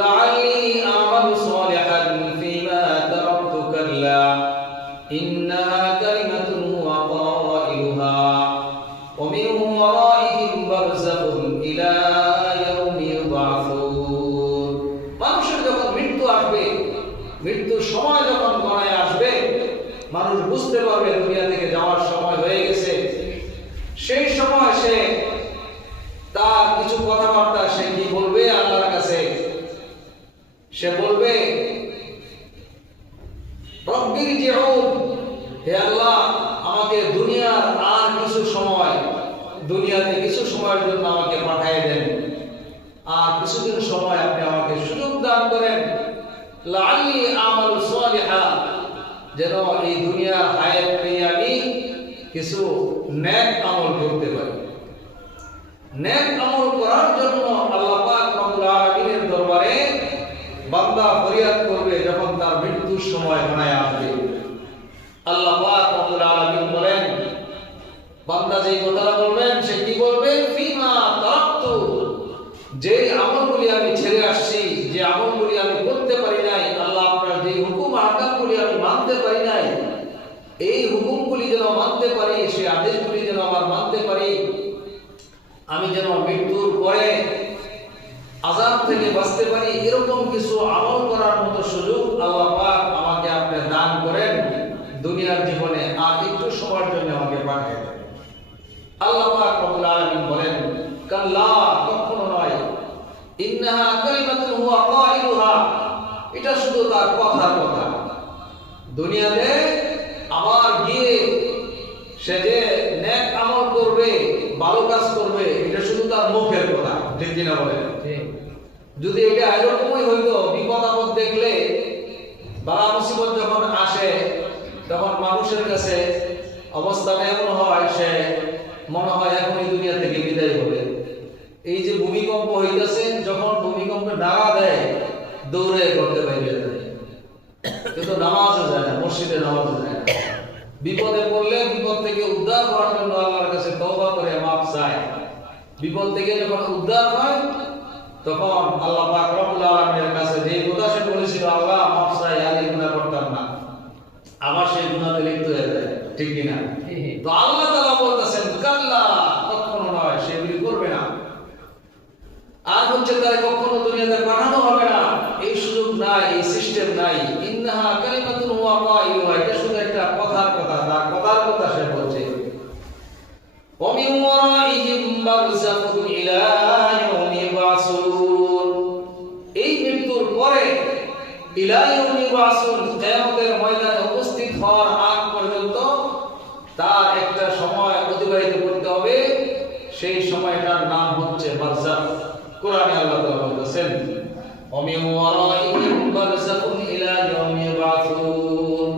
লাআল্লি আমালু সালিহান ফীমা তারাকতু কাল্লা ইন্নাহা কালিমাতুন হুয়া কাইলুহা ওয়া মিন ওয়ারাইহিম বারযাখুন ইলা ইয়াউমি ইউবআসুন। মানুষের যখন মৃত্যু আসবে, মৃত্যুর সময় যখন গণায় আসবে, মানুষ বুঝতে পারবে দুনিয়া থেকে যাওয়ার সময় হয়ে গেছে। সেই সময় সে তার কিছু কথাবার্তা সে কি বলবে আল্লাহর কাছে? সে বলবে, রব্বির জিউন, হে আল্লাহ আমাকে দুনিয়ার আর কিছু সময়, দুনিয়াতে কিছু সময়ের জন্য আমাকে পাঠিয়ে দেন, আর কিছুদিন সময় আপনি আমাকে সুযোগ দান করেন। লাআল্লি আমালু সালিহা, যেন এই দুনিয়ার হায়াত পেয়ে আমি কিছু নেক আমল করতে পারি। নেক আমল করার জন্য আল্লাহ পাক রব্বুল আলামিনের দরবারে বান্দা ফরিয়াদ করবে যখন তার মৃত্যুর সময় ঘনায় আসবে। আল্লাহ পাক রব্বুল আলামিন বলেন, বান্দা যেই কথাটা বলবেন সে কি বলবে? ফিমা তারাকতু, যে আমলগুলি আমি ছেড়ে আসছি, যে আমলগুলি আমি করতে পারি নাই, আল্লাহ আপনার যে হুকুম আহকামগুলি আমি মানতে পারি নাই, এই হুকুমগুলি যেন মানতে পারি, সেই আদেশগুলি যেন আমার মানতে পারি, আমি যেন মৃত্যুর পরে আযাব থেকে বাঁচতে পারি, এরকম কিছু আমল করার মতো সুযোগ আল্লাহ পাক আমাকে আপনি দান করেন দুনিয়ার জীবনে, আর একটু সময়ের জন্য আমাকে পাঠিয়ে দেন। আল্লাহ পাক রব্বুল আলামিন বলেন, কাল্লা, কখনো নয়, ইন্নাহা কালিমাতুন হুয়া কাইলুহা, এটা শুধু তার কথার কথা। দুনিয়াতে আবার গিয়ে সে যে নেক আমল করবে, ভালো কাজ করবে, এটা শুধু তার মুখের কথা, ঠিক কিনা বলেন? যদি এটা এরকমই হইতো, বিপদ আপদ দেখলে, বালা মুসিবত যখন আসে, তখন মানুষের কাছে অবস্থাটা এমন হয়, সে মনে হয় এখনই দুনিয়া থেকে বিদায় হবে। এই যে ভূমিকম্প হইতেছে, যখন ভূমিকম্পে ডাকা দেয় দৌড়ে করতে বাইরে যায়, কিন্তু নামাজও যায় না, মসজিদে নামাজও যায় না। বিপদে পড়লে বিপদ থেকে উদ্ধার হওয়ার জন্য আল্লাহর কাছে তওবা করে মাফ চায়। বিপদ থেকে যখন উদ্ধার হয়, তখন আল্লাহ পাক রব্বুল আলামিনের কাছে যে কথা সে বলেছিল, আল্লাহ মাফ চাই, আর এই গুনাহ করতাম না, আবার সেই গুনাহতে লিপ্ত হয়ে যায়, ঠিক কি না? তো আল্লাহ তাআলা বলতেছেন, কাল্লা, কখনো নয়, সে এগুলি করবে না। আর হচ্ছে তার কখনো দুনিয়াতে পাঠানো হবে না, এই সুযোগ নাই, এই সিস্টেম নাই। ইন্নাহা কালিমাতুন হুয়া কাইলুহা, এটা শুধু একটা কথার কথা, তার কথার কথা সে বলছে। ওয়া মিন ওয়ারাইহিম বারযাখুন ইলা ইয়াউমি ইউবআসুন, এই মৃত্যুর পরে ইলা ইয়াউমি ইউবআসুন, কিয়ামতের ময়দানে উপস্থিত হওয়ার আগ পর্যন্ত তার একটা সময় অতিবাহিত করতে হবে। সেই সময়টার নাম হচ্ছে বারযাখ। কোরআনে আল্লাহ তাআলা বলেছেন, ওয়া মিন ওয়ারাইহিম বারযাখুন ইলা ইয়াউমি ইউবআসুন,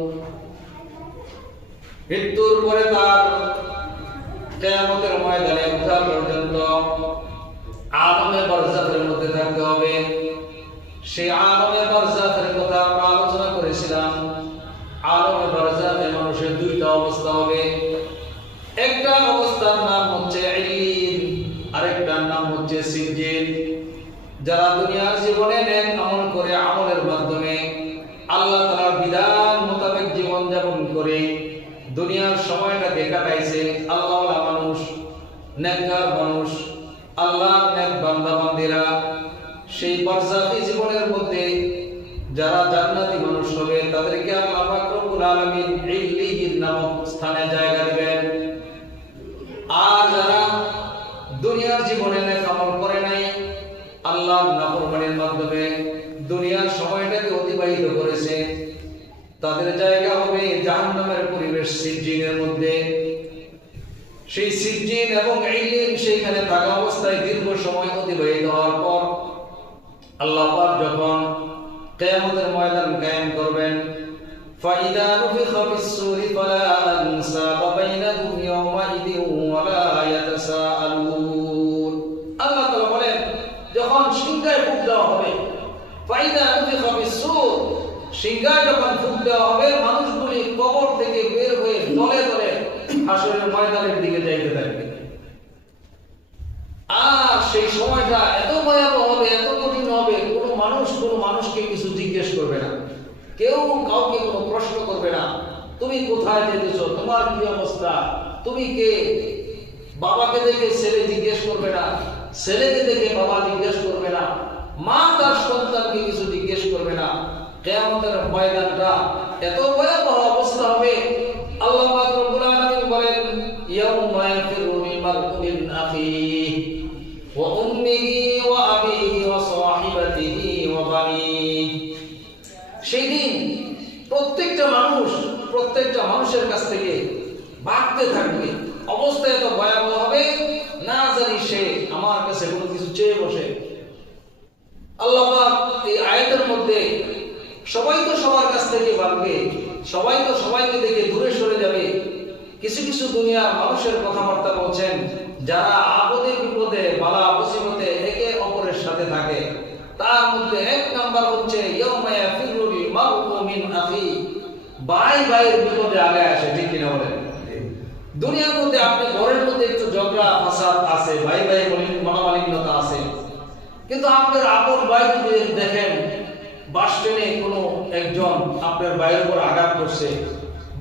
মৃত্যুর পরে তার কিয়ামতের ময়দানে ওঠা পর্যন্ত আলমে বারযাখের মধ্যে থাকতে হবে। সেই আলমে বারযাখের কথা আমরা আলোচনা করেছিলাম। আলমে বারযাখে মানুষের দুইটা অবস্থা হবে, একটা অবস্থার নাম হচ্ছে ইল্লিন, আরেকটার নাম হচ্ছে সিজ্জিন। যারা দুনিয়ার জীবনে নেক আমল করে, আমলের মাধ্যমে আল্লাহ তাআলার বিধান মোতাবেক জীবন যাপন করে দুনিয়ার সময়টাকে কাটাইছে, আল্লাহওয়ালা মানুষ, নেককার মানুষ, আল্লাহর নেক বান্দা বান্দীরা, সেই বারযাখী জীবনের মধ্যে যারা জান্নাতি মানুষ হবে, তাদেরকে আল্লাহ পাক রব্বুল আলামিন ইল্লিয়িন নামক স্থানে জায়গা দিবেন। আর যারা দুনিয়ার জীবনে নেক আমল করে নাই, আল্লাহর নাফরমানির মাধ্যমে দুনিয়ার সময়টাকে অতিবাহিত করেছে, তাদের জায়গা হবে জাহান্নামের পরিবেশ, সিজ্জিনের মধ্যে। সেই সিজ্জিন এবং ইল্লিন, সেইখানে থাকা অবস্থায় দীর্ঘ সময় অতিবাহিত হওয়ার পর আল্লাহ পাক যখন কিয়ামতের ময়দান কায়েম করবেন, ফাইদা নুফিখা ফিস-সূরি ফালা আনসাবা বাইনাহুম ইয়াওমাইযিন ওয়ালা ইয়াতাসাআলুন। আল্লাহ তাআলা বলেন, যখন সিংহায় ফুঁক দেওয়া হবে, ফাইদা নুফিখা ফিস-সূর, সিংহায় যখন ফুঁক দেওয়া হবে, মানুষগুলি কবর থেকে বের হয়ে দলে দলে হাসরের ময়দানের দিকে যাইতে থাকবে। আর সেই সময়টা এত ভয়াবহ হবে, এত কঠিন হবে, কোনো মানুষ মানুষকে কিছু জিজ্ঞেস করবে না, কেউ কাউকে কোনো প্রশ্ন করবে না। তুমি কোথায় যেতেছো, তোমার কি অবস্থা, তুমি কে? বাবাকে দেখে ছেলে জিজ্ঞেস করবে না, ছেলেকে দেখে বাবা জিজ্ঞেস করবে না, মা তার সন্তানকে কিছু জিজ্ঞেস করবে না। কিয়ামতের ময়দানটা এত ভয়াবহ অবস্থা হবে। আল্লাহ পাক রব্বুল আলামিন বলেন, ইয়াউমা ইয়াফিরুল মারউ মিন আখিহি ওয়া উম্মিহি ওয়া আবিহি ওয়া সাহিবাতিহি ওয়া বানিহি। সেদিন প্রত্যেকটা মানুষের কাছ থেকে ভাগতে থাকবে। অবস্থা এত ভয়াবহ হবে, না জানি সে আমার কাছে কোনো কিছু চেয়ে বসে। আল্লাহ পাক এই আয়াতের মধ্যে সবাই তো সবার কাছ থেকে ভাগবে, সবাই তো সবাইকে দেখে দূরে সরে যাবে। কিছু কিছু দুনিয়ার মানুষের কথাবার্তা বলছেন, যারা আপদে বিপদে বালা মুসিবতে একে অপরের সাথে থাকে। তার মধ্যে এক নাম্বার হচ্ছে ইয়াউমা ইয়াফিরুল মারউ মিন আখি, ভাই ভাইয়ের বিপদে আগে আসে। ঠিক কিনা বলেন? দুনিয়ার মধ্যে আপনি ঘরের মধ্যে একটু ঝগড়া ফাসাদ আছে, ভাই ভাই মনোমালিন্যতা আছে, কিন্তু আপনার আপন ভাই যদি দেখেন বাস স্ট্যান্ডে কোনো একজন আপনার ভাইয়ের উপর আঘাত করছে,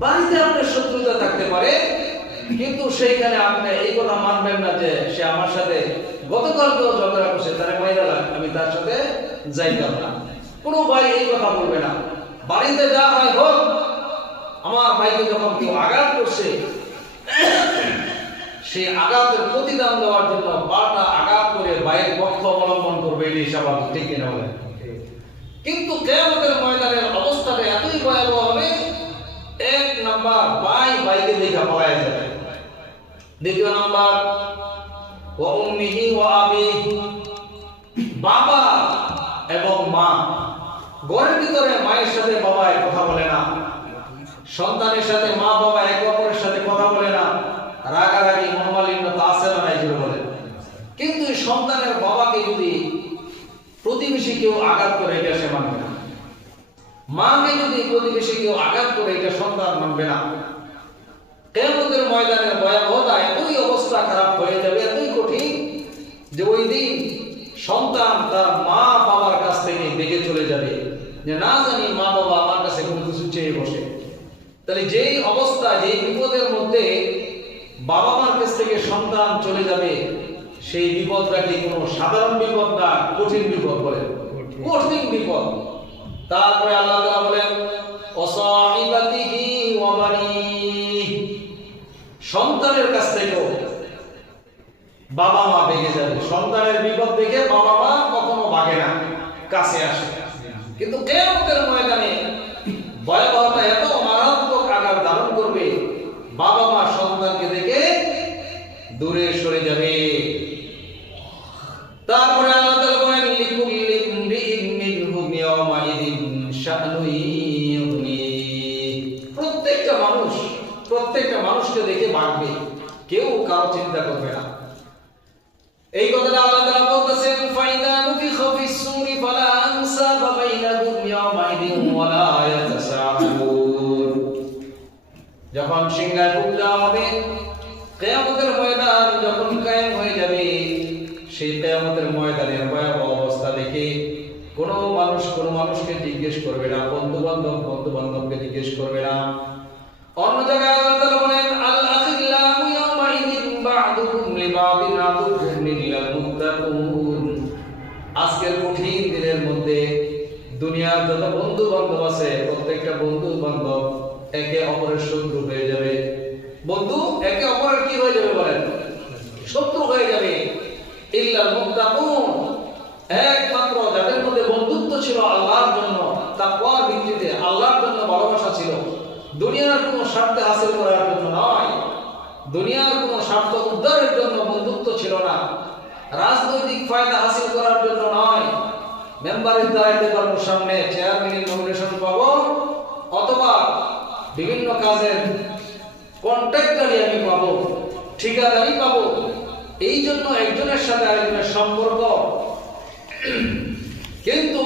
বাড়িতে আপনার শত্রুতা থাকতে পারে, কিন্তু সেইখানে আপনি এই কথা মানবেন না যে সে আমার সাথে গতকালকেও ঝগড়া করছে, তার মাইরা লাগ, আমি তার সাথে যাইতাম না। কোনো ভাই এই কথা বলবে না। বাড়িতে যা হয় হোক, আমার ভাইকে যখন কেউ আঘাত করছে, সেই আঘাতের প্রতিদান দেওয়ার জন্য পাল্টা আঘাত করে ভাইয়ের পক্ষ অবলম্বন করবে, এটি স্বাভাবিক। ঠিক কিনা বলেন? কিন্তু কিয়ামতের ময়দানের অবস্থাটা এতই ভয়াবহ হবে, এক নাম্বার ভাই ভাইকে দেখে পলায় যাবে। দ্বিতীয় নাম্বার ওয়া উম্মিহি ওয়া আবিহি, বাবা এবং মা। ঘরের ভিতরে মায়ের সাথে বাবা কথা বলে না, সন্তানের সাথে মা বাবা একে অপরের সাথে কথা বলে না, রাগারাগি মনোমালিন্যতা আছে না নাই জুড়ে বলে। কিন্তু এই সন্তানের বাবাকে যদি প্রতিবেশী কেউ আঘাত করে, এটা সে মানবে না। মাকে যদি প্রতিবেশী কেউ আঘাত করে, এটা সন্তান মানবে না। কিয়ামতের ময়দানের ভয়াবহতা এতই অবস্থা খারাপ হয়ে যাবে, এতই কঠিন যে ওই দিন সন্তান তার মা বাবার কাছ থেকে দেখে চলে যাবে যে না জানি মা বাবা আমার কাছে কোনো কিছু চেয়ে বসে। তাহলে যেই অবস্থা, যেই বিপদের মধ্যে বাবা মার কাছ থেকে সন্তান চলে যাবে, সেই বিপদটা কি কোনো সাধারণ বিপদ না, কঠিন বিপদ বলেন, কঠিন বিপদ। তারপরে আল্লাহ তাআলা বলেন ওয়াসাহিবাতিহি ওয়া বানিহি, সন্তানের কাছ থেকেও বাবা মা বেগে যাবে। সন্তানের বিপদ দেখে বাবা মা কখনো ভাগে না, কাছে আসে। কিন্তু কিয়ামতের ময়দানে ভয়াবহতা এত মারাত্মক আকার ধারণ করবে, বাবা মা সন্তানকে দেখে দূরে সরে যাবে। তারপরে আল্লাহ তাআলা বলেন লিকুল্লি ইমরিইন মিনহুম ইয়াওমাইযিন শা'নুন ইউগনি, প্রত্যেকটা মানুষকে দেখে ভাগবে, কেউ কারো চিন্তা করবে না। এই কথাটা আল্লাহ তাআলা বলতেছেন ফাইদা নুফিখা ফিস-সূরি ফালা আনসাবা বাইনাহুম ইয়াওমাইযিন ওয়ালা ইয়াতাসাআলুন, যখন সিংহায় ফুঁক দেওয়া হবে, কিয়ামতের ময়দান যখন কায়েম হয়ে যাবে, সেই কিয়ামতের ময়দানের ভয়াবহ অবস্থা দেখে কোনো মানুষকে জিজ্ঞেস করবে না, বন্ধু বান্ধবকে জিজ্ঞেস করবে না। অন্য জায়গায় আল্লাহ তাআলা বলেন আল আখিল্লাহু ইয়াওমাইযিন বা'দুহুম লিবা'দিন আদুউম লিল মুত্তাকুন, আজকের কঠিন দিনের মধ্যে দুনিয়ার যত বন্ধু বান্ধব আছে, প্রত্যেকটা বন্ধু বান্ধব একে অপরের শত্রু হয়ে যাবে। বন্ধু একে অপরের কি হয়ে যাবে বলেন? শত্রু হয়ে যাবে। ইল্লাল মুত্তাকুন, একমাত্র যাদের মধ্যে বন্ধুত্ব ছিল আল্লাহর জন্য, তাকওয়ার ভিত্তিতে আল্লাহর জন্য ভালোবাসা ছিল, দুনিয়ার কোনো স্বার্থ হাসিল করার জন্য নয়, দুনিয়ার কোনো স্বার্থ উদ্ধারের জন্য বন্ধুত্ব ছিল না, রাজনৈতিক ফায়দা হাসিল করার জন্য নয়, মেম্বারের দাঁড়াইতে পারবো সামনে, চেয়ারম্যানের নমিনেশন পাবো, অথবা বিভিন্ন কাজের কন্ট্রাক্টরি আমি পাবো, ঠিকাদারি পাবো, এই জন্য একজনের সাথে আরেকজনের সম্পর্ক। কিন্তু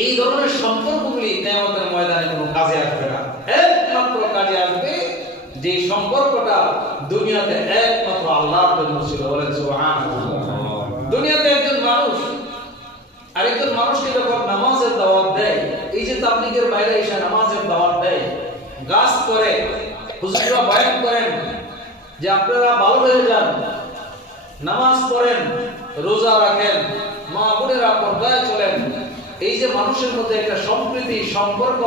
এই ধরনের সম্পর্কগুলি কিয়ামতের ময়দানে কোনো কাজে আসবে না। একমাত্র কাজে আসবে যে সম্পর্কটা দুনিয়াতে একমাত্র আল্লাহর জন্য ছিল। বলেন সুবহানাল্লাহ। দুনিয়াতে একজন মানুষ আরেকজন মানুষকে যখন নামাজের যে তাবলীগের বাইরে এসে নামাজের দাওয়াত দেয়, গাছ করে, হুজুররা বয়ান করেন যে আপনারা ভালো হয়ে যান, নামাজ পড়েন, রোজা রাখেন, মা বোনেরা পর্দায় চলেন, এই যে মানুষের মধ্যে একটা সম্প্রীতি সম্পর্ক,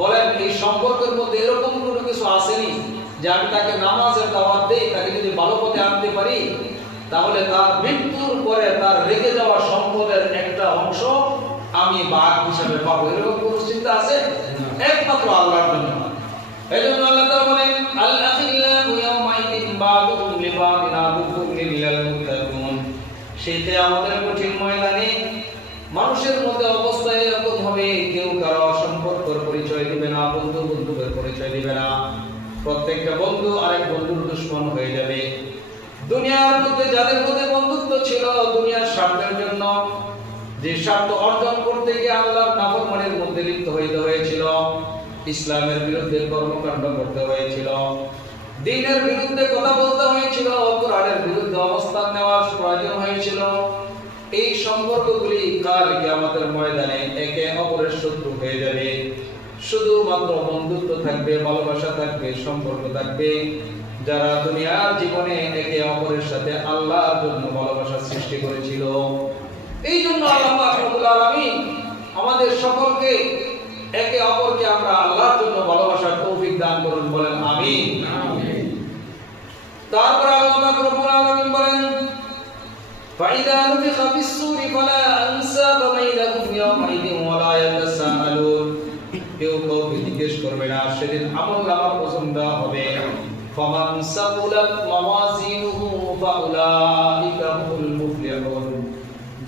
বলেন এই সম্পর্কের মধ্যে এরকম কোনো কিছু আসেনি যে আমি তাকে নামাজের দাওয়াত দেই, তাকে যদি ভালো পথে আনতে পারি তাহলে তার মৃত্যুর পরে তার রেখে যাওয়া সম্পদের একটা অংশ আমি ভাগ হিসাবে পাবো, এরকম কোনো চিন্তা আছে? একমাত্র আল্লাহর জন্য। এই জন্য আল্লাহ তাআলা বলেন আল আখিল্লাহু ইয়াওমাইদিন বা'দুহুম লিবা'দিন আদুউন লিল মুত্তাকুন। সেই কিয়ামতের কঠিন ময়দানে মানুষের মধ্যে অবস্থা এরকম হবে, কেউ কারো সম্পর্কের পরিচয় দিবে না, বন্ধু বন্ধুদের পরিচয় দিবে না, প্রত্যেকটা বন্ধু আরেক বন্ধুর দুশমন হয়ে যাবে। দুনিয়ার মধ্যে যাদের মধ্যে বন্ধুত্ব ছিল দুনিয়ার স্বার্থের জন্য, যে স্বার্থ অর্জন করতে গিয়ে আল্লাহর নাফরমানির মধ্যে লিপ্ত হইতে হয়েছিল, ইসলামের বিরুদ্ধে কর্মকাণ্ড করতে হয়েছিল, দ্বীনের বিরুদ্ধে কথা বলতে হয়েছিল, কোরআনের বিরুদ্ধে অবস্থান নেওয়ার প্রয়োজন হয়েছিল, এই সম্পর্কগুলি কাল কিয়ামতের ময়দানে একে অপরের শত্রু হয়ে যাবে। শুধুমাত্র বন্ধুত্ব থাকবে, ভালোবাসা থাকবে, সম্পর্ক থাকবে যারা দুনিয়ার জীবনে একে অপরের সাথে আল্লাহর জন্য ভালোবাসা সৃষ্টি করেছিল। এই জন্য আল্লাহ পাক রব্বুল আলামিন আমাদের সকলকে একে অপরকে আমরা আল্লাহর জন্য ভালোবাসার তৌফিক দান করুন, বলেন আমিন। তারপর আল্লাহ পাক রব্বুল আলামিন বলেন فَإِذَا نُفِخَ فِي الصُّورِ فَلَا أَنْسَابَ بَيْنَهُمْ يَوْمَئِذٍ وَلَا يَتَسَاءَلُونَ। কেউ কাউকে জিজ্ঞেস করবে না, সেদিন আমলনামা ওজন দেওয়া হবে। فَمَنْ ثَقُلَتْ مَوَازِينُهُ فَأُولَئِكَ هُمُ الْمُفْلِحُونَ।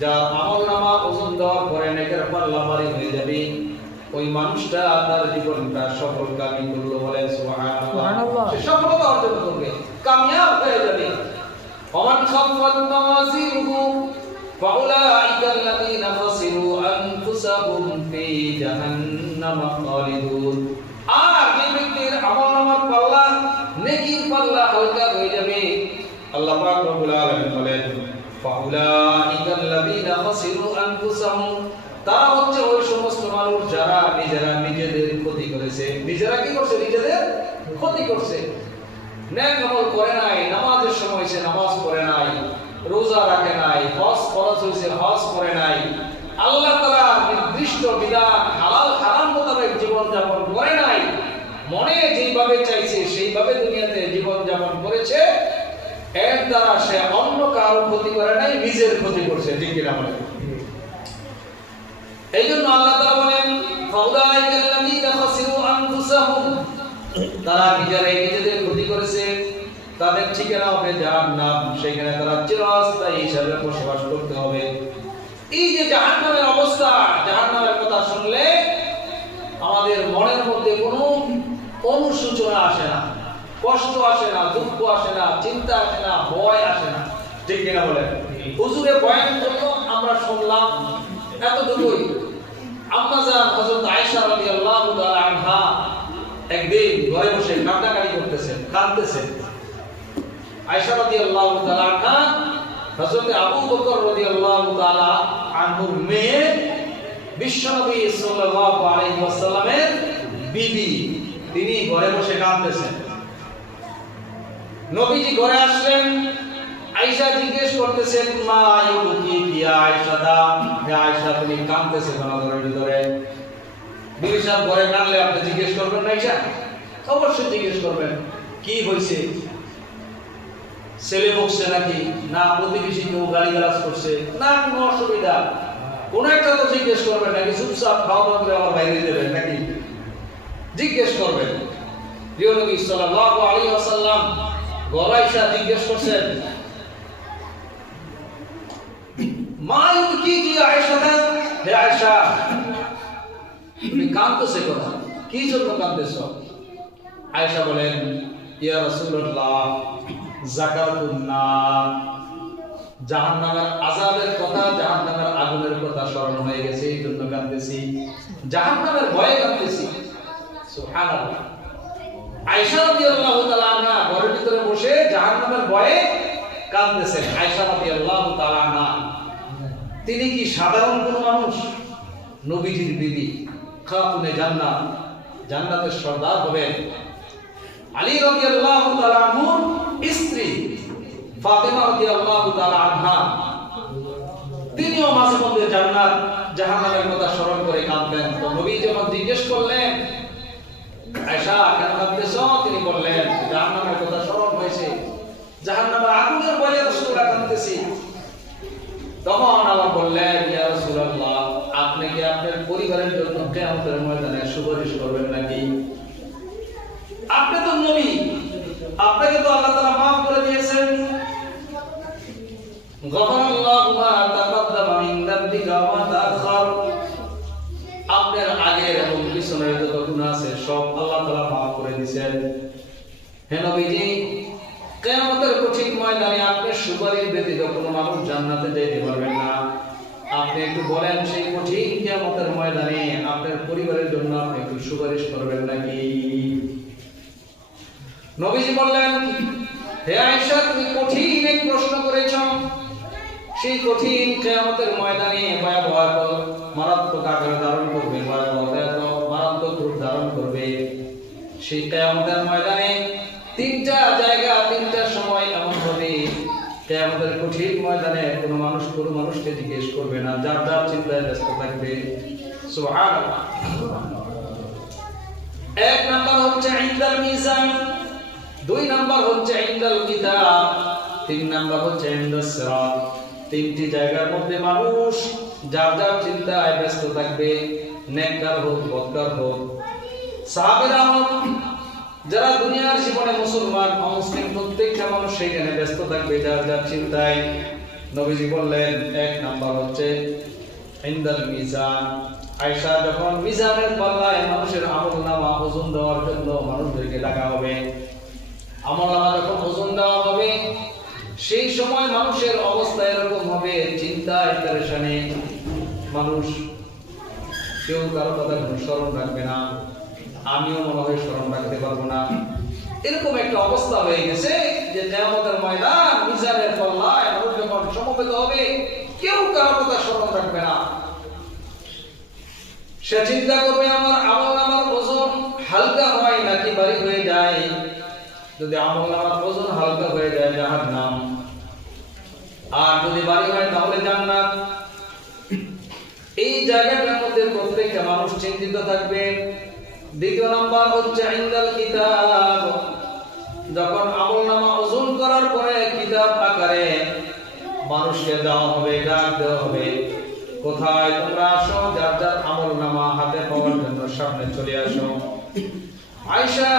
যার আমলনামা ওজন দেওয়ার পরে নেকের পাল্লা ভারী হয়ে যাবে, ওই মানুষটা তার জীবনটা সফলকামী করলো, বলেন সুবহানাল্লাহ। সে সফলতা অর্জন করবে, কামিয়াব হয়ে যাবে। ومن خفت موازينه فأولئك الذين خسروا أنفسهم في جهنم خالدون। আর যে ব্যক্তির আমলনামার পাল্লা নেকির পাল্লা হালকা হয়ে যাবে, আল্লাহ পাক রব্বুল আলামিন বলেন فأولئك الذين خسروا أنفسهم। তারা হচ্ছে ওই সমস্ত মানুষ যারা নিজেরা নিজেদের ক্ষতি করেছে। নিজেরা কি করছে? নিজেদের ক্ষতি করছে। নেক আমল করে নাই, নামাজের সময় সে নামাজ পড়ে নাই, রোজা রাখে নাই, হজ ফরজ হয়েছে হজ করে নাই, আল্লাহ তাআলার নির্দিষ্ট বিধান হালাল হারাম মোতাবেক জীবন যাপন করে নাই, মনে যেভাবে চাইছে সেইভাবে দুনিয়াতে জীবন যাপন করেছে, এর দ্বারা সে অন্য কারো ক্ষতি করে নাই, নিজের ক্ষতি করছে। ঠিক কি না বলেন? এই জন্য আল্লাহ তাআলা বলেন ফাউলাইকা আল্লাযীনা খাসিরু আনফুসাহুম। তারা নিজেরাই নিজেদের ক্ষতি করেছে, তাদের ঠিকানা হবে জাহান্নাম, সেখানে তারা চিরস্থায়ী হিসাবে বসবাস করতে হবে। এই যে জাহান্নামের অবস্থা, জাহান্নামের কথা শুনলে আমাদের মনের মধ্যে কোনো অনুশোচনা আসে না, কষ্ট আসে না, দুঃখ আসে না, চিন্তা আসে না, ভয় আসে না। ঠিক কিনা বলেন? হুজুরে বয়ান করলো, আমরা শুনলাম, এতটুকুই। আম্মা জান হযরত আয়েশা রাদিয়াল্লাহু তাআলা আনহা একদিন ঘরে বসে কান্নাকাটি করতেছেন, কাঁদতেছেন। আয়েশা রাদিয়াল্লাহু তাআলা আনহা হযরত আবু বকর রাদিয়াল্লাহু তাআলা আনহুর মেয়ে, বিশ্বনবী সাল্লাল্লাহু আলাইহি ওয়াসাল্লামের বিবি, তিনি ঘরে বসে কাঁদতেছেন। নবীজি ঘরে আসলেন, আয়েশা জিজ্ঞেস করতেছেন মা ইউকি ইয়া আয়েশা দা, হে আয়েশা তুমি কাঁদতেছো কেন ঘরের ভিতরে? বিবি সাহেব ঘরে কাঁদলে আপনি জিজ্ঞেস করবেন না আয়েশা? অবশ্যই জিজ্ঞেস করবেন, কি হয়েছে? ছেলে বকছে নাকি, না প্রতিবেশী কেউ গালিগালাজ করছে, না কোনো অসুবিধা, কোন একটা তো জিজ্ঞেস করবেন নাকি চুপচাপ খাওয়া দাওয়া করে আমার বাইরে যাবেন নাকি? জিজ্ঞেস করবেন। প্রিয় নবী সাল্লাল্লাহু আলাইহি ওয়াসাল্লাম ঘরে আয়েশা জিজ্ঞেস করছেন মা ইউকি কি আয়েশা দা, হে আয়েশা তুমি কাঁদতেছো কেন? কি জন্য কাঁদতেছো? আয়েশা বলেন ইয়া রাসূলুল্লাহ যাকাতুন নার, জাহান্নামের আযাবের কথা, জাহান্নামের আগুনের কথা স্মরণ হয়ে গেছে, এই জন্য কাঁদতেছি, জাহান্নামের ভয়ে কাঁদতেছি। সুবহানাল্লাহ। আয়েশা রাদিয়াল্লাহু তাআলা আনহা ঘরের ভিতরে বসে জাহান্নামের ভয়ে কাঁদতেছেন। আয়েশা রাদিয়াল্লাহু তাআলা আনহা তিনি কি সাধারণ কোনো মানুষ? নবীজির বিবি, খাতুনে জান্নাত, জান্নাতের সর্দার হবেন। আলী রাদিয়াল্লাহু তাআলা আনহুর স্ত্রী ফাতেমা রাদিয়াল্লাহু তাআলা আনহা, তিনিও মাঝে মধ্যে জান্নাত জাহান্নামের কথা স্মরণ করে কাঁদতেন। তো নবী যখন জিজ্ঞেস করলেন, আয়েশা কেন কাঁদতেছো? তিনি বললেন, জাহান্নামের কথা স্মরণ হয়েছে, জাহান্নামের আগুনের ভয়ে রাসূলুল্লাহ কাঁদতেছি। তখন আবার বললেন, ইয়া রাসূলুল্লাহ, আপনি কি আপনার পরিবারের জন্য কিয়ামতের ময়দানে সুপারিশ করবেন নাকি? আপনি তো নবী, আপনাকে তো আল্লাহ তাআলা maaf করে দিয়েছেন। গফারাল্লাহু মা তাকাদ্দামা মিন যামবিকা ওয়া মা তাআখার, আপনার আগের এবং পিছনের যত গুনাহ আছে সব আল্লাহ তাআলা maaf করে দিয়েছেন। হে নবীজি, কিয়ামতের কঠিন ময়দানে আপনার সুপারিশ ব্যতীত কোনো মানুষ জান্নাতে যেতে পারবেন না। আপনি একটু বলেন, সেই কঠিন কিয়ামতের ময়দানে আপনার পরিবারের জন্য আপনি একটু সুপারিশ করবেন নাকি? নবীজি বললেন, হে আয়েশা, তুমি কঠিন এক প্রশ্ন করেছ। সেই কঠিন কিয়ামতের ময়দানে ভয়াবহ মারাত্মক আকার ধারণ করবে, মারাত্মক রূপ ধারণ করবে। সেই কিয়ামতের ময়দানে তিনটা জায়গা, তিনটা সময় এমন হবে, কিয়ামতের কঠিন ময়দানে কোনো মানুষকে জিজ্ঞেস করবে না, যার যার চিন্তায় ব্যস্ত থাকবে। সুবহানাল্লাহ। এক নাম্বার হচ্ছে ইনদাল মিজান, দুই নাম্বার হচ্ছে ইনদাল কিতাব, তিন নাম্বার হচ্ছে ইনদাস সিরাত। তিনটি জায়গার মধ্যে মানুষ যার যার চিন্তায় ব্যস্ত থাকবে, নেককার হোক বদকার হোক, সাহাবীরা হোক, যারা দুনিয়ার জীবনে মুসলমান অমুসলিম প্রত্যেকটা মানুষ সেখানে ব্যস্ত থাকবে যার যার চিন্তায়। নবীজি বললেন, এক নাম্বার হচ্ছে ইনদাল মিজান। আয়েশা, যখন মিজানের পাল্লায় মানুষের আমলনামা ওজন দেওয়ার জন্য মানুষদেরকে ডাকা হবে, আমলনামা যখন ওজন দেওয়া হবে, সেই সময় মানুষের অবস্থা এরকম হবে, চিন্তায় পেরেশানি, মানুষ কেউ কারো কথা কোনো স্মরণ রাখবে না, আমিও মনে হয় স্মরণ রাখতে পারবো না। এরকম একটা অবস্থা হয়ে গেছে যে কিয়ামতের ময়দান, মিজানের পাল্লায় মানুষ যখন সমবেত হবে, কেউ কারো কথা স্মরণ রাখবে না। সে চিন্তা করবে, আমার আমলনামার ওজন হালকা হয় নাকি ভারী হয়ে যায়। যদি আমলনামার ওজন হালকা হয়ে যায়, জাহান্নাম, আর যদি ভারী হয় তাহলে জান্নাত। এই জায়গাটার মধ্যে প্রত্যেকটা মানুষ চিন্তিত থাকবে। দ্বিতীয় নাম্বার হচ্ছে ইনদাল কিতাব, যখন আমলনামা ওজন করার পরে কিতাব আকারে মানুষকে দেওয়া হবে, ডাক দেওয়া হবে, কোথায় তোমরা আসো, যার যার আমলনামা হাতে পাওয়ার জন্য সামনে চলে আসো। আয়েশা,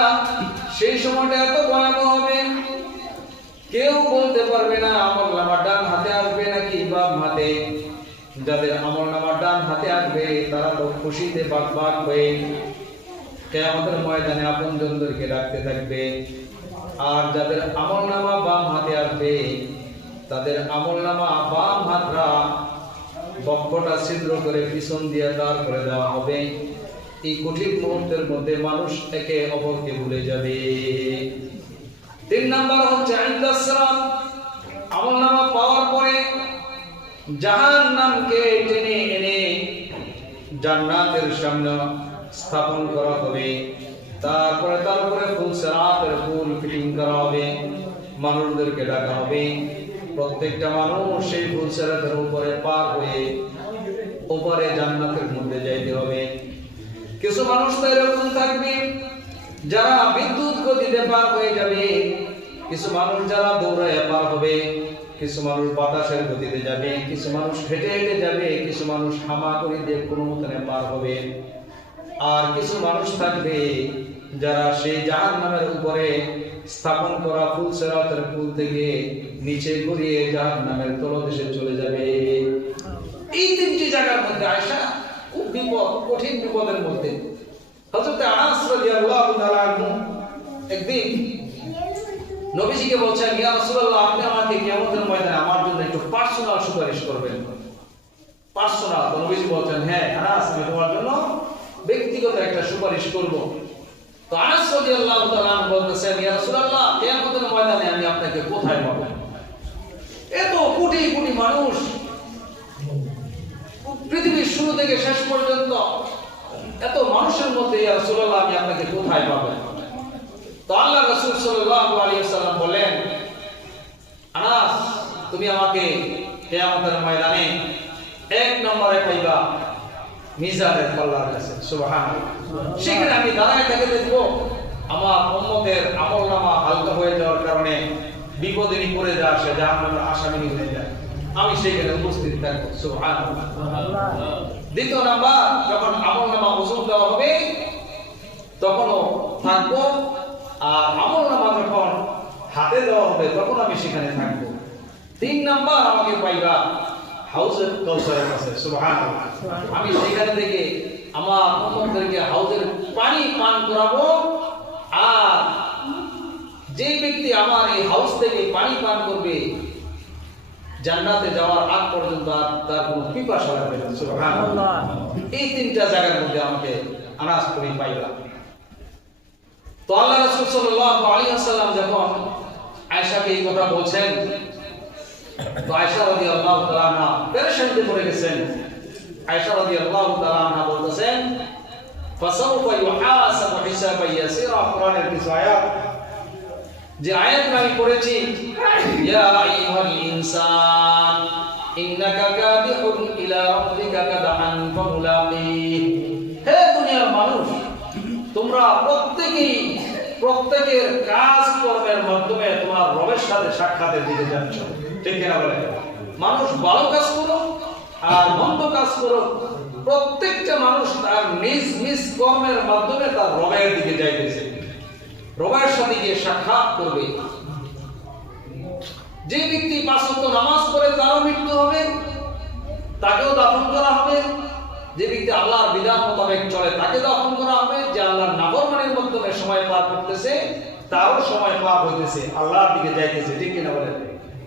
সেই সময়টা এত ভয়াবহ হবে, কেউ বলতে পারবে না আমলনামা ডান হাতে আসবে নাকি বাম হাতে। যাদের আমলনামা ডান হাতে আসবে তারা তো খুশিতে বাকবাক হয়ে কিয়ামতের ময়দানে আপনজনদেরকে ডাকতে থাকবে। আর যাদের আমলনামা বাম হাতে আসবে, তাদের আমলনামা বাম হাতরা বক্ষটা ছিদ্র করে পিছন দিয়ে দাঁড় করে দেওয়া হবে। এই কঠিন মুহূর্তের মধ্যে মানুষ একে অপরকে ভুলে যাবে। তিন নাম্বার হচ্ছে ইনদাস সিরাত, আমলনামা পাওয়ার পরে জাহান্নামকে টেনে এনে জান্নাতের সামনে স্থাপন করা হবে। তারপরে ফুল সিরাতের ফুল ফিটিং করা হবে, মানুষদেরকে ডাকা হবে। প্রত্যেকটা মানুষ সেই ফুল সিরাতের উপরে পার হয়ে উপরে জান্নাতের মধ্যে যাইতে হবে। কিছু মানুষ তো এরকম থাকবে যারা বিদ্যুৎ গতিতে পার হয়ে যাবে, কিছু মানুষ যারা দৌড়ায় পার হবে, কিছু মানুষ বাতাসের গতিতে যাবে, কিছু মানুষ হেঁটে হেঁটে যাবে, কিছু মানুষ হামাগুড়ি দিয়ে কোনো মতনে পার হবে। আর কিছু মানুষ থাকবে যারা সেই জাহান্নামের উপরে স্থাপন করা ফুল সিরাতের পুল থেকে নিচে গড়িয়ে জাহান্নামের তলদেশে চলে যাবে। এই তিনটি জায়গার মধ্যে আয়েশা খুব বিপদ, কঠিন বিপদের মধ্যে। হযরত আনাস রাদিয়াল্লাহু তাআলা আনহু একদিন নবীজিকে বলছেন, ইয়া রাসূলুল্লাহ, আপনি আমাকে কিয়ামতের ময়দানে আমার জন্য একটু পার্সোনাল সুপারিশ করবেন। পার্সোনাল? তো নবীজি বলছেন, হ্যাঁ আনাস, আমি তোমার জন্য ব্যক্তিগত একটা সুপারিশ করব। তো আনাস রাদিয়াল্লাহু তাআলা আনহু বলতেছেন, ইয়া রাসূলুল্লাহ, কিয়ামতের ময়দানে আমি আপনাকে কোথায় পাবো? এত কোটি কোটি মানুষ, পৃথিবীর শুরু থেকে শেষ পর্যন্ত এত মানুষের মধ্যে ইয়া রাসূলুল্লাহ আমি আপনাকে কোথায় পাবো? তো আল্লাহ রাসূল সাল্লাল্লাহু আলাইহি ওয়াসাল্লাম বলেন, আনাস তুমি আমাকে কিয়ামতের ময়দানে এক নম্বরে পাইবা মিজানের পাল্লার কাছে। সুবহানাল্লাহ। সেখানে আমি দাঁড়ায় থেকে দেখবো আমার উম্মতের আমলনামা হালকা হয়ে যাওয়ার কারণে বিপদে পড়ে যায়, সে জাহান্নামের আসামি হয়ে যায়, আমি সেখানে উপস্থিত থাকবো। সুবহানাল্লাহ। দ্বিতীয় নাম্বার, যখন আমলনামা ওজন দেওয়া হবে তখনও থাকবো, আর আমলনামা যখন হাতে দেওয়া হবে তখন আমি সেখানে থাকবো। তিন নাম্বার, আমাকে পাইবা হাউজের কাউসারের কাছে। সুবহানাল্লাহ। আমি সেখানে থেকে আমার উম্মতদেরকে হাউজের পানি পান করাবো, আর যে ব্যক্তি আমার এই হাউস থেকে পানি পান করবে জান্নাতে যাওয়ার আগ পর্যন্ত তার কোনো পিপাসা লাগবে না। সুবহানাল্লাহ। এই তিনটা জায়গার মধ্যে আমাকে আনাস তুমি পাইবা। তো আল্লাহ রাসূল সাল্লাল্লাহু আলাইহি ওয়াসাল্লাম যখন আয়েশাকে এই কথা বলছেন, তো আয়েশা রাদিয়াল্লাহু তাআলা আনহা পেরেশানিতে পড়ে গেছেন। আয়েশা রাদিয়াল্লাহু তাআলা আনহা বলতেছেন, ফাসাউফা ইউহাসাবু হিসাবান ইয়াসীরা, কোরআনের কিছু আয়াত, যে আয়াত আমি পড়েছি, ইয়া আইয়ুহাল ইনসান ইন্নাকা কাদিহুন ইলা রাব্বিকা কাদহান ফামুলাকিহ, হে দুনিয়ার মানুষ, তোমরা প্রত্যেকের কাজ কর্মের মাধ্যমে তোমার রবের সাথে সাক্ষাতের দিকে যাচ্ছ। ঠিক কিনা বলে? মানুষ ভালো কাজ করো আর মন্দ কাজ করো, প্রত্যেকটা মানুষ তার নিজ নিজ কর্মের মাধ্যমে তার রবের দিকে যাইতেছে, রবের সাথে গিয়ে সাক্ষাৎ করবে। যে ব্যক্তি ৫ ওয়াক্ত নামাজ পড়ে তারও মৃত্যু হবে, তাকেও দাফন করা হবে। যে ব্যক্তি আল্লাহর বিধান মোতাবেক চলে তাকে দাফন করা হবে। যে আল্লাহর নাফরমানির মাধ্যমে সময় পার করতেছে তারও সময় পার হইতেছে, আল্লাহর দিকে যাইতেছে। ঠিক কিনা বলেন?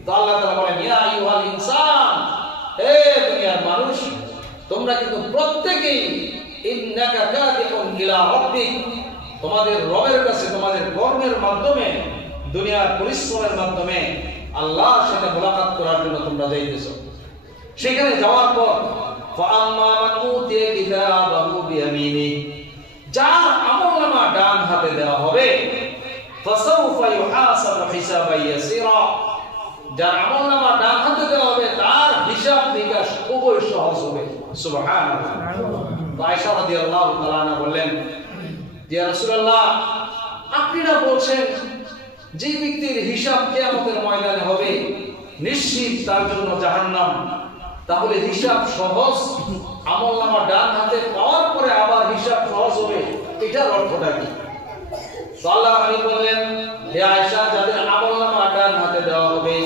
তো আল্লাহ তাআলা বলেন, ইয়া আইয়ুহাল ইনসান, হে দুনিয়ার মানুষ, তোমরা কিন্তু প্রত্যেকেই ইন্নাকা কাদিহুন ইলা রাব্বিক, তোমাদের রবের কাছে তোমাদের কর্মের মাধ্যমে, দুনিয়ার পরিশ্রমের মাধ্যমে আল্লাহর সাথে মুলাকাত করার জন্য তোমরা যাইতেছো। সেখানে যাওয়ার পর ফাআম্মা মান উতিয়া কিতাবাহু বিয়ামিনি, যার আমলনামা ডান হাতে দেওয়া হবে, ফাসাউফা ইউহাসাবু হিসাবান ইয়াসীরা, যার আমলনামা ডান হাতে দেওয়া হবে তার হিসাব নিকাশ খুবই সহজ হবে। সুবহানাল্লাহ। আয়েশা রাদিয়াল্লাহু তাআলা আনহা বললেন, ইয়া রাসূলুল্লাহ, আপনি না বলছেন যে ব্যক্তির হিসাব কিয়ামতের ময়দানে হবে নিশ্চিত তার জন্য জাহান্নাম, তাহলে হিসাব সহজ, আমলনামা ডান হাতে পাওয়ার পরে আবার হিসাব সহজ হবে, এটার অর্থটা কি? তো আল্লাহ নবী বললেন, হে আয়েশা, যাদের আমলনামা ডান হাতে দেওয়া হবে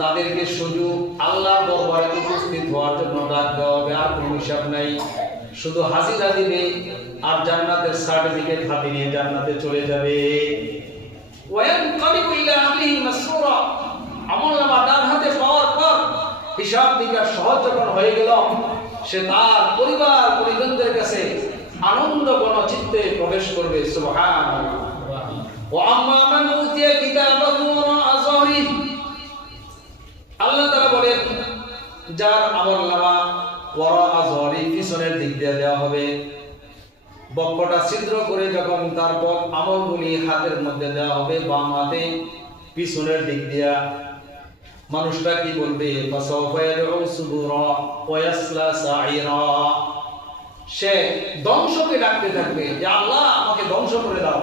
তাদেরকে শুধু আল্লাহর দরবারে উপস্থিত হওয়ার জন্য ডাক দেওয়া হবে, আর কোনো হিসাব নাই। শুধু হাজিরা দিবে আর জান্নাতের সার্টিফিকেট হাতে নিয়ে জান্নাতে চলে যাবে। ওয়ায়ানকালিবু ইলা আহলিহি মাসরুরা, আমলনামা ডান হাতে পাওয়ার পর হিসাব নিকাশ সহজ যখন হয়ে গেল, সে তার পরিবার পরিজনদের কাছে আনন্দ ঘন চিত্তে প্রবেশ করবে। সুবহানাল্লাহ। ওয়া আম্মা মান উতিয়া কিতাবাহু ওয়ারা'a যাহরিহি, আল্লাহ তাআলা বলেন, যার আমলনামা ওয়ারা'a যাহরিহি, পিছনের দিক দিয়ে দেওয়া হবে। বক্ষটা ছিদ্র করে যখন তারপর আমলগুলি হাতের মধ্যে দেওয়া হবে, বাম হাতে পিছনের দিক দিয়া, মানুষটা কি বলবে? ফাসাউফা ইয়াদউ সুবুরা ওয়া ইয়াসলা সাঈরা, সে ধ্বংসকে ডাকতে থাকবে, যে আল্লাহ আমাকে ধ্বংস করে দাও।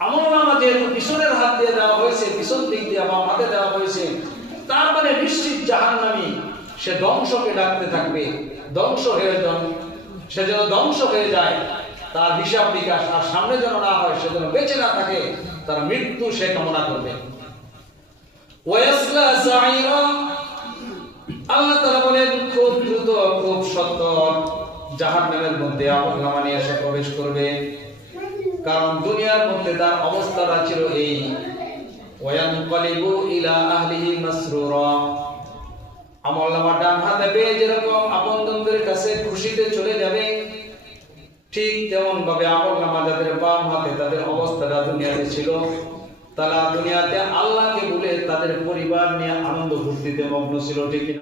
আমলনামা যেহেতু পিছনের হাত দিয়ে দেওয়া হয়েছে, পিছন দিক দিয়ে বাম হাতে দেওয়া হয়েছে, তার মানে নিশ্চিত জাহান্নামী। সে ধ্বংসকে ডাকতে থাকবে, ধ্বংস হয়ে যান, সে যেন ধ্বংস হয়ে যায়, তার হিসাব বিকাশ আর সামনে যেন না হয়, সে যেন বেঁচে না থাকে, তার মৃত্যু সে কামনা করবে। ওয়াসলা সাঈরা, আল্লাহ তাআলা বলেন, খুব দ্রুত খুব সত্তর জাহান্নামের মধ্যে আমলনামা নিয়ে এসে প্রবেশ করবে। কারণ দুনিয়ার মধ্যে তার অবস্থাটা ছিল এই, ওয়ায়ানকালিবু ইলা আহলিহি মাসরুরা, আমলনামা ডান হাতে পেয়ে যেরকম আপনজনদের কাছে খুশিতে চলে যাবে, ঠিক তেমন ভাবে আমলনামা যাদের বাম হাতে, তাদের অবস্থাটা দুনিয়াতে ছিল, তারা দুনিয়াতে আল্লাহকে ভুলে তাদের পরিবার নিয়ে আনন্দ ফুর্তিতে মগ্ন ছিল। ঠিক